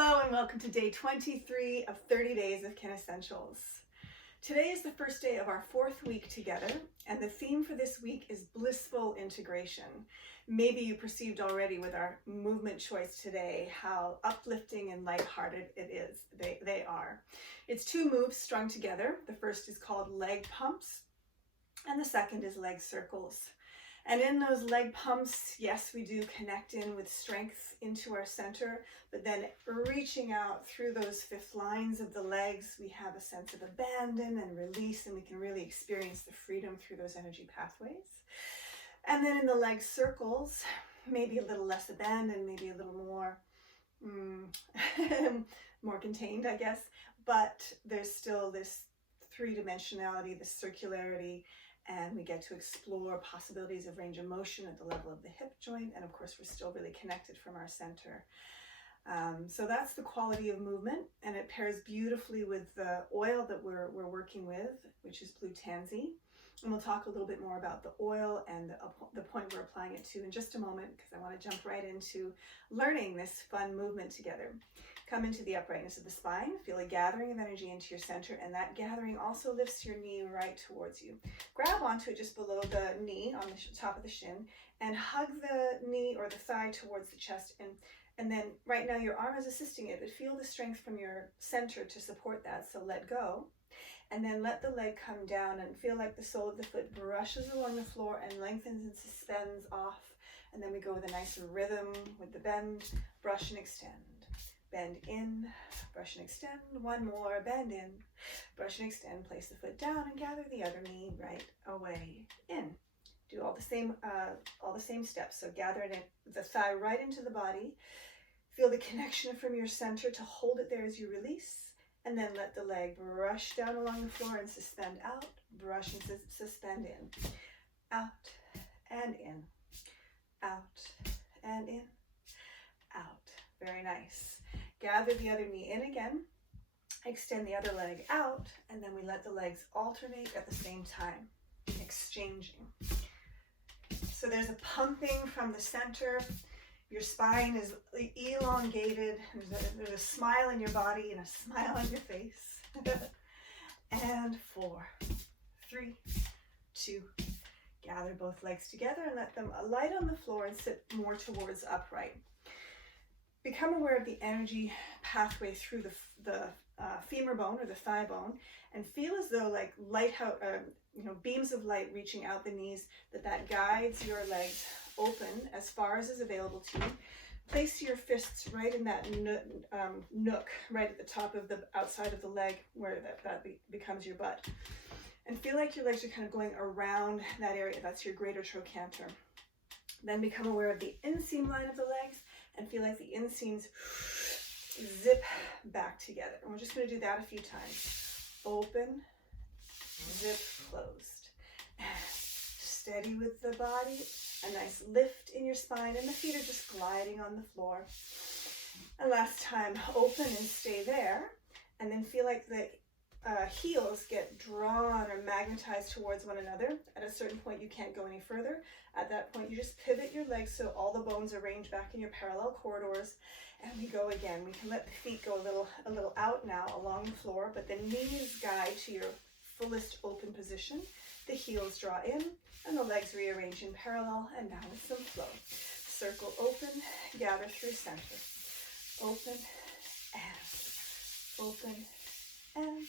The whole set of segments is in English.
Hello and welcome to day 23 of 30 days of KineScentials. Today is the first day of our fourth week together, and the theme for this week is blissful integration. Maybe you perceived already with our movement choice today how uplifting and lighthearted it is. They are. It's two moves strung together. The first is called leg pumps, and the second is leg circles. And in those leg pumps, yes, we do connect in with strength into our center, but then reaching out through those fifth lines of the legs, we have a sense of abandon and release, and we can really experience the freedom through those energy pathways. And then in the leg circles, maybe a little less abandon, maybe a little more, more contained, I guess, but there's still this three-dimensionality, this circularity, and we get to explore possibilities of range of motion at the level of the hip joint, and of course we're still really connected from our center. So that's the quality of movement, and it pairs beautifully with the oil that we're working with, which is blue Tansy. And we'll talk a little bit more about the oil and the point we're applying it to in just a moment, because I want to jump right into learning this fun movement together. Come into the uprightness of the spine, feel a gathering of energy into your center, and that gathering also lifts your knee right towards you. Grab onto it just below the knee on the top of the shin and hug the knee or the thigh towards the chest, and then right now your arm is assisting it, but feel the strength from your center to support that, so let go. And then let the leg come down and feel like the sole of the foot brushes along the floor and lengthens and suspends off. And then we go with a nice rhythm with the bend, brush and extend. Bend in, brush and extend. One more, bend in, brush and extend. Place the foot down and gather the other knee right away in. Do all the same steps. So gather the thigh right into the body. Feel the connection from your center to hold it there as you release. And then let the leg brush down along the floor and suspend out, brush and suspend in, out and in, out and in, out. Very nice. Gather the other knee in again, extend the other leg out, and then we let the legs alternate at the same time, exchanging. So there's a pumping from the center. Your spine is elongated. There's a smile in your body and a smile on your face. And 4, 3, 2. Gather both legs together and let them alight on the floor and sit more towards upright. Become aware of the energy pathway through the femur bone or the thigh bone, and feel as though like beams of light reaching out the knees, that guides your legs open as far as is available to you. Place your fists right in that nook right at the top of the outside of the leg where that becomes your butt, and feel like your legs are kind of going around that area. That's your greater trochanter. Then become aware of the inseam line of the legs and feel like the inseams zip back together. And we're just going to do that a few times. Open, zip, closed. Steady with the body. A nice lift in your spine, and the feet are just gliding on the floor. And last time, open and stay there, and then feel like the heels get drawn or magnetized towards one another. At a certain point, you can't go any further. At that point, you just pivot your legs so all the bones are arranged back in your parallel corridors, and we go again. We can let the feet go a little out now along the floor, but the knees guide to your fullest open position. The heels draw in, and the legs rearrange in parallel, and now with some flow. Circle open, gather through center. Open, and open, and.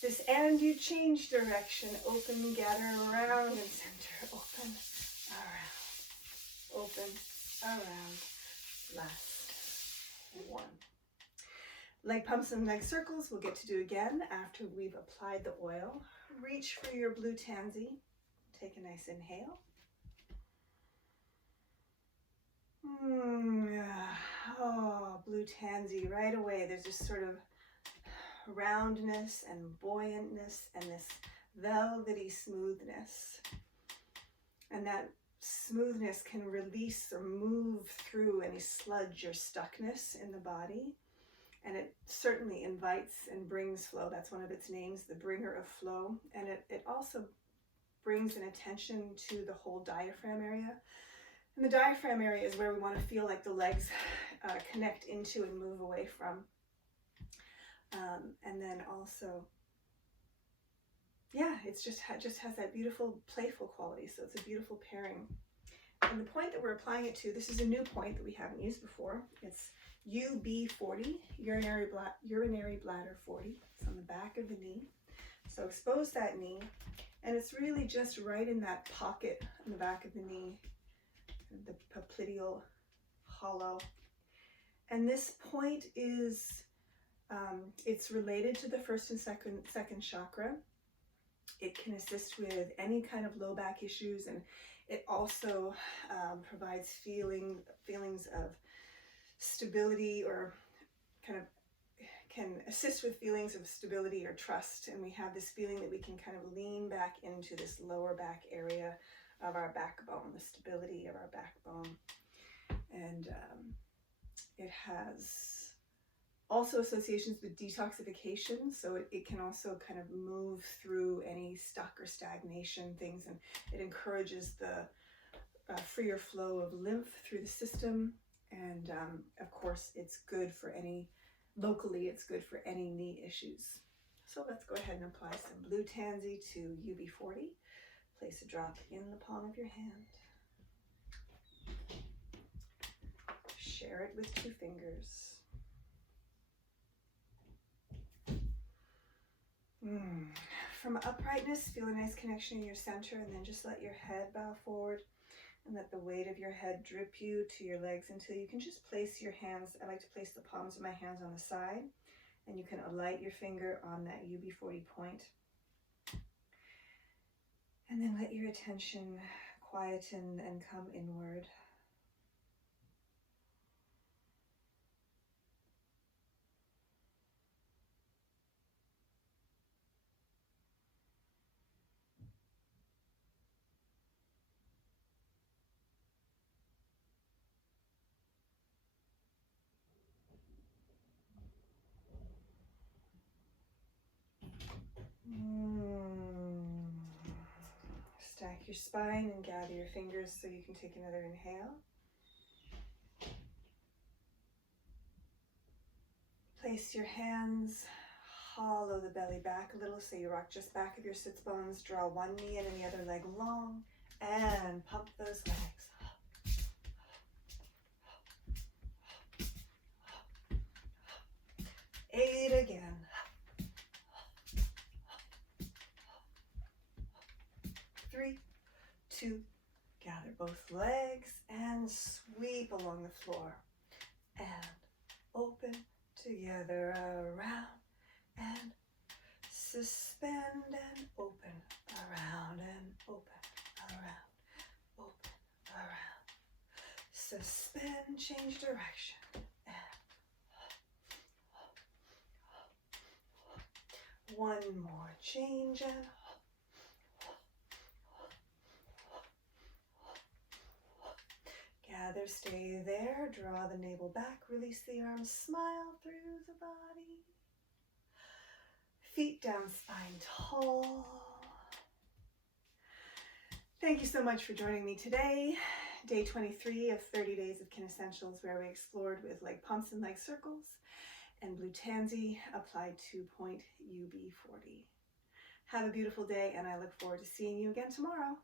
This and you change direction. Open, gather around and center. Open, around. Open, around. Last one. Leg pumps and leg circles we'll get to do again after we've applied the oil. Reach for your blue Tansy. Take a nice inhale. Oh, blue Tansy, right away. There's this sort of roundness and buoyantness and this velvety smoothness. And that smoothness can release or move through any sludge or stuckness in the body. And it certainly invites and brings flow. That's one of its names, the bringer of flow. And it also brings an attention to the whole diaphragm area. And the diaphragm area is where we want to feel like the legs connect into and move away from. And then also, yeah, it's just has that beautiful playful quality. So it's a beautiful pairing. And the point that we're applying it to, this is a new point that we haven't used before. It's UB40, urinary bladder 40. It's on the back of the knee. So expose that knee, and it's really just right in that pocket on the back of the knee, the popliteal hollow. And this point is, it's related to the first and second chakra. It can assist with any kind of low back issues, and it also provides feelings of stability, or kind of can assist with feelings of stability or trust. And we have this feeling that we can kind of lean back into this lower back area of our backbone, the stability of our backbone. And it has also associations with detoxification, so it can also kind of move through any stuck or stagnation things, and it encourages the freer flow of lymph through the system. And of course, it's good for locally it's good for any knee issues. So let's go ahead and apply some blue Tansy to UB40. Place a drop in the palm of your hand. Share it with 2 fingers. From uprightness, feel a nice connection in your center, and then just let your head bow forward and let the weight of your head drip you to your legs until you can just place your hands. I like to place the palms of my hands on the side, and you can alight your finger on that UB40 point. And then let your attention quieten and come inward. Stack your spine and gather your fingers so you can take another inhale. Place your hands, hollow the belly back a little so you rock just back of your sits bones. Draw one knee in and the other leg long, and pump those legs. 8 again. 3, 2, gather both legs and sweep along the floor. And open together, around and suspend and open, around and open, around, open, around. Suspend, change direction. And one more change, and gather, stay there, draw the navel back, release the arms, smile through the body. Feet down, spine tall. Thank you so much for joining me today. Day 23 of 30 days of KineScentials, where we explored with leg pumps and leg circles, and blue Tansy applied to point UB40. Have a beautiful day, and I look forward to seeing you again tomorrow.